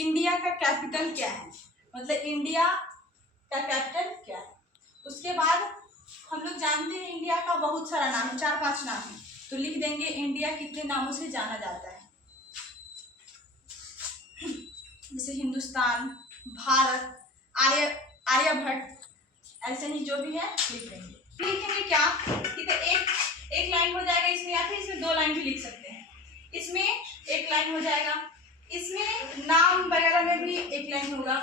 India का capital क्या है, मतलब इंडिया का कैपिटल क्या है। उसके बाद हम लोग जानते हैं इंडिया का बहुत सारा नाम है, 4-5 नाम है, तो लिख देंगे इंडिया कितने नामों से जाना जाता है। जैसे हिंदुस्तान, भारत, आर्यभट्ट, ऐसे ही जो भी है लिख देंगे। लिखेंगे क्या कि तो एक लाइन हो जाएगा इसमें, या फिर इसमें 2 लाइन भी लिख सकते हैं। इसमें 1 लाइन हो जाएगा, इसमें नाम वगैरह में भी 1 लाइन होगा।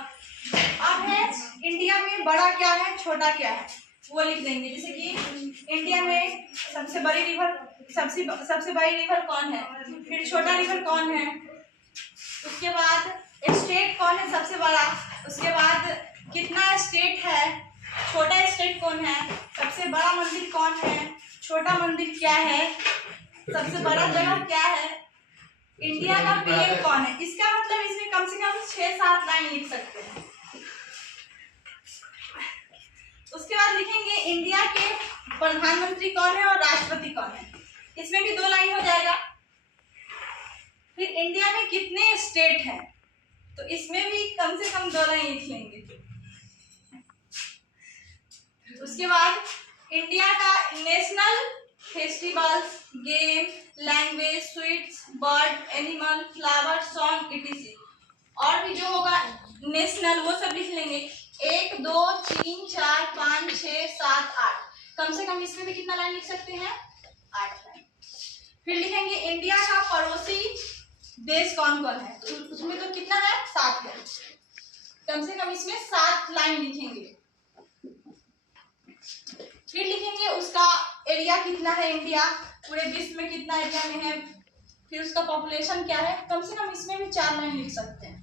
अब है इंडिया में बड़ा क्या है छोटा क्या है वो लिख देंगे। जैसे कि इंडिया में सबसे बड़ी रिवर कौन है, फिर छोटा रिवर कौन है, उसके बाद स्टेट कौन है सबसे बड़ा, उसके बाद कितना स्टेट है, छोटा स्टेट कौन है, सबसे बड़ा मंदिर कौन है, छोटा मंदिर क्या है, सबसे बड़ा जगह क्या है, इंडिया का पीएम कौन है। इसका मतलब इसमें कम से कम 6-7 लाइन लिख सकते हैं। उसके बाद लिखेंगे इंडिया के प्रधानमंत्री कौन है और राष्ट्रपति कौन है, इसमें भी 2 लाइन हो जाएगा। फिर इंडिया में कितने स्टेट हैं, तो इसमें भी कम से कम 2 लाइन लिख लेंगे। उसके बाद इंडिया का national festivals, game, language, sweets, bird, animal, flower, song etc., और भी जो होगा नेशनल वो सब लिख लेंगे। 1 2 3 4 5 6 7 8, कम से कम इसमें भी कितना लाइन लिख सकते हैं, 8 लाइन। फिर लिखेंगे इंडिया का पड़ोसी देश कौन कौन है, तो उसमें तो कितना है 7 है, कम से कम इसमें 7 लाइन लिखेंगे। फिर लिखेंगे उसका एरिया कितना है, इंडिया पूरे विश्व में कितना एरिया में है, फिर उसका पॉपुलेशन क्या है, कम से कम इसमें भी 4 लाइन लिख सकते हैं।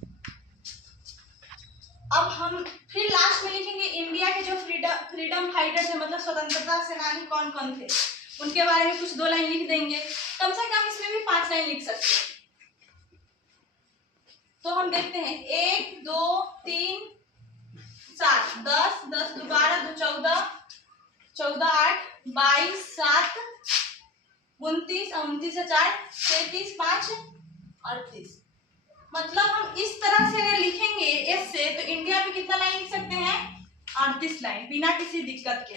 अब हम फिर लास्ट में लिखेंगे इंडिया के जो फ्रीडम फाइटर थे, मतलब स्वतंत्रता सेनानी कौन कौन थे, उनके बारे में कुछ 2 लाइन लिख देंगे। कम से कम इसमें भी 5 लाइन लिख सकते हैं। तो हम देखते हैं 1 2 3 7 10 10 2 12 2 14 14 8 22 7 29 29 से 4 33 5 38, मतलब हम इस तरह से अगर लिखेंगे एस से तो इंडिया में कितना लाइन लिख सकते हैं, 38 लाइन बिना किसी दिक्कत के।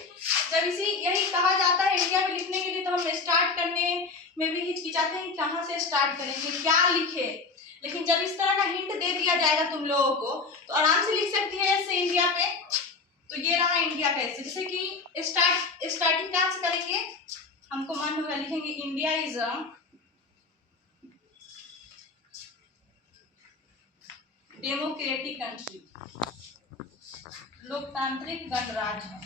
जब यही कहा जाता है इंडिया में लिखने के लिए तो हम स्टार्ट करने में भी हिचकिचाते हैं कहाँ से स्टार्ट करेंगे, क्या लिखे, लेकिन जब इस तरह का हिंट दे दिया जाएगा तुम लोगों को तो आराम से लिख सकती है ऐसे इंडिया पे। तो ये रहा इंडिया का ऐसे, जैसे कि स्टार्टिंग कहाँ से करेंगे, हमको मन होगा लिखेंगे India is a democratic country, लोकतांत्रिक गणराज्य है।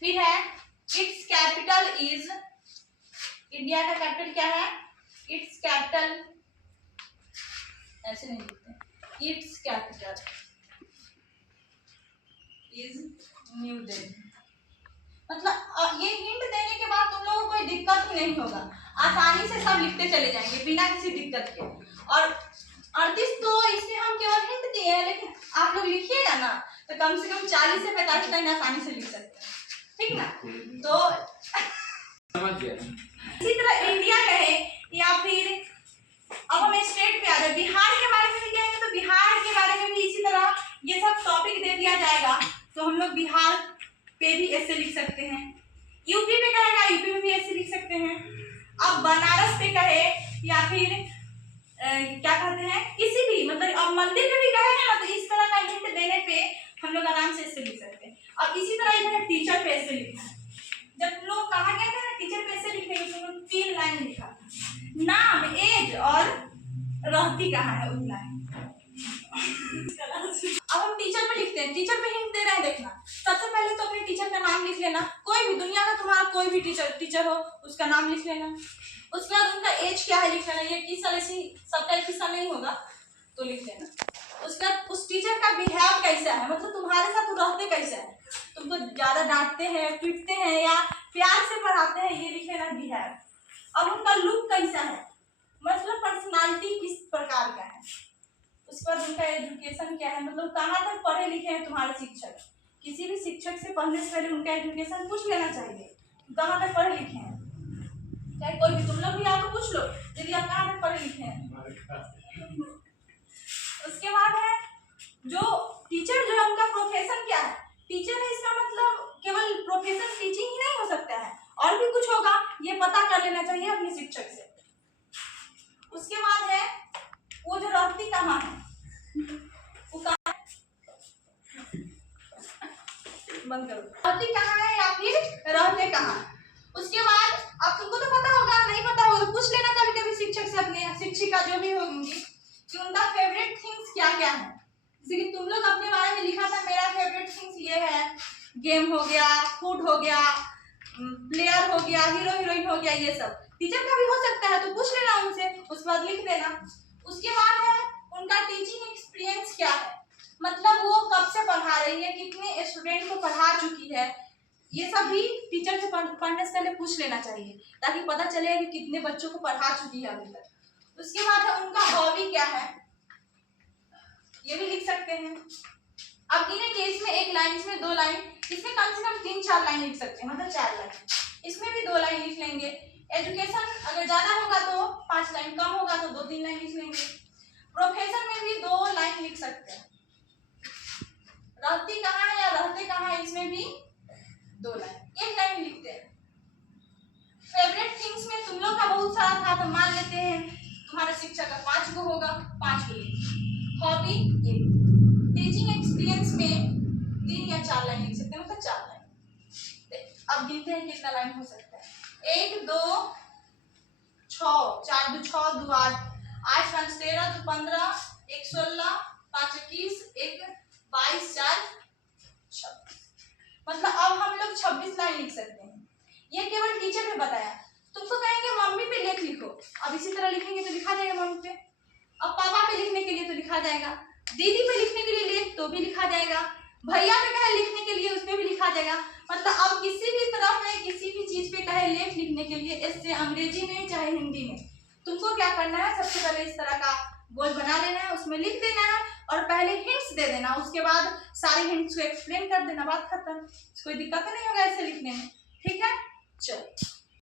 फिर है इट्स कैपिटल इज, इंडिया का कैपिटल क्या है, इट्स कैपिटल ऐसे नहीं लिखते, it's capital is new Delhi. मतलब ये हिंट देने के बाद तुम लोगों को कोई दिक्कत ही नहीं होगा, आसानी से सब लिखते चले जाएंगे बिना किसी दिक्कत के। और 38 तो इसमें हम केवल हिंट दिए हैं, लेकिन आप लोग लिखिएगा ना तो कम से कम 40 से 45 लाइन आसानी से लिख सकते हैं, ठीक ना। तो समझ गया। इसी तरह इंडिया कहे या फिर अब हम स्टेट पे आ जाए, बिहार के बारे में भी कहेंगे तो बिहार के बारे में भी इसी तरह ये सब टॉपिक दे दिया जाएगा तो हम लोग बिहार पे भी ऐसे लिख सकते हैं। यूपी पे कहेगा यूपी में भी ऐसे लिख सकते हैं। अब बनारस पे कहे या फिर क्या कहते हैं किसी भी, मतलब अब मंदिर पे भी कहेगा ना तो इस तरह का हिंट देने पे हम लोग आराम से ऐसे लिख सकते हैं। अब इसी तरह इधर टीचर पे ऐसे लिखना है, जब तुम लोग कहा गया था ना टीचर पे ऐसे लिखने के तुम लोग 3 लाइन लिखा था, नाम, एज और रहती कहाँ है उस लाइन। अब हम टीचर पे लिखते हैं, टीचर पे हिंट दे रहे हैं, देखना सबसे पहले तो अपने टीचर का नाम लिख लेना, कोई भी दुनिया का तुम्हारा कोई भी टीचर हो उसका नाम लिख लेना। उसके बाद उनका एज क्या है लिख लेना, ये किस साल ऐसी सबका एक साल नहीं होगा तो लिख लेना। उसका उस टीचर का बिहेव कैसा है, मतलब तुम्हारे साथ रहते कैसे हैं, तुमको ज्यादा डांटते हैं पीटते हैं या प्यार से पढ़ाते हैं, ये लिख लेना बिहेव। अब उनका लुक कैसा है, मतलब पर्सनालिटी किस प्रकार का है। उसके बाद उनका एजुकेशन क्या है, मतलब कहाँ तक पढ़े लिखे हैं तुम्हारे शिक्षक, किसी भी शिक्षक से पढ़ने से पहले उनका एजुकेशन पूछ लेना चाहिए, कहाँ तक पढ़े लिखे हैं, चाहे कोई भी तुम लोग भी आओ तो पूछ लो यदि आप कहाँ तक पढ़े कहाँ है, वो कहाँ है? बंद करो। रहती कहाँ है या फिर रहते कहाँ? उसके बाद अब तुमको तो पता होगा, नहीं पता होगा तो पूछ लेना कभी कभी शिक्षक से, अपने शिक्षिका जो भी होंगी, कि उनका फेवरेट थिंग्स क्या क्या है। जैसे कि तुम लोग अपने बारे में लिखा था, मेरा फेवरेट थिंग्स ये है, गेम हो गया, फूड हो गया, प्लेयर हो गया, हीरो हीरोइन हो गया, ये सब। टीचर का भी हो सकता है तो पूछ लेना उनसे, उसके बाद लिख देना। उसके बाद है उनका टीचिंग एक्सपीरियंस क्या है, मतलब वो कब से पढ़ा रही है, कितने स्टूडेंट को पढ़ा चुकी है, ये सब भी टीचर से पढ़ने से पहले पूछ लेना चाहिए, ताकि पता चले कि कितने बच्चों को पढ़ा चुकी है अभी तक। उसके बाद है उनका हॉबी क्या है, ये भी लिख सकते हैं। अब इन्हें केस में एक लाइन, इसमें 2 लाइन, इसमें कम से कम 3-4 लाइन लिख सकते हैं, मतलब 4 लाइन। इसमें भी 2 लाइन लिख लेंगे। एजुकेशन अगर ज्यादा होगा तो 5 लाइन, कम होगा तो 2-3 लाइन लिख लेंगे। प्रोफेशन में भी 2 लाइन लिख सकते हैं। रहती कहाँ है या रहते कहाँ है, इसमें भी 2 लाइन, 1 लाइन लिखते हैं। फेवरेट थिंग्स में तुम लोग का बहुत सारा था, तो मान लेते हैं तुम्हारे शिक्षक का 5 गो होगा, 5 गो लिखिए। हॉबी 1, टीचिंग एक्सपीरियंस में 3 या 4 लाइन लिख सकते हैं, मतलब 4 लाइन। अब गिनते हैं कितना लाइन हो सकता है। 1 2 6, 4 2 6 2 8, 8 5 13 2 15, 1 16, 5 21, 1 22, 4 26, मतलब अब हम लोग 26 लाइन लिख सकते हैं। ये केवल टीचर ने बताया। तुमको कहेंगे मम्मी पे लेख लिखो, अब इसी तरह लिखेंगे तो लिखा जाएगा मम्मी पे। अब पापा पे लिखने के लिए तो लिखा जाएगा, दीदी पे लिखने के लिए लेख तो भी लिखा जाएगा, भैया पे कहे लिखने के लिए उस पे भी लिखा जाएगा। मतलब अब किसी भी तरह में, किसी भी चीज पे कहे लेख लिखने के लिए, इससे अंग्रेजी में चाहे हिंदी में, तुमको क्या करना है, सबसे पहले इस तरह का गोल बना लेना है, उसमें लिख देना है और पहले हिंट्स दे देना, उसके बाद सारे हिंट्स को एक्सप्लेन कर देना, बात खत्म। कोई दिक्कत नहीं होगा ऐसे लिखने में, ठीक है। चलो।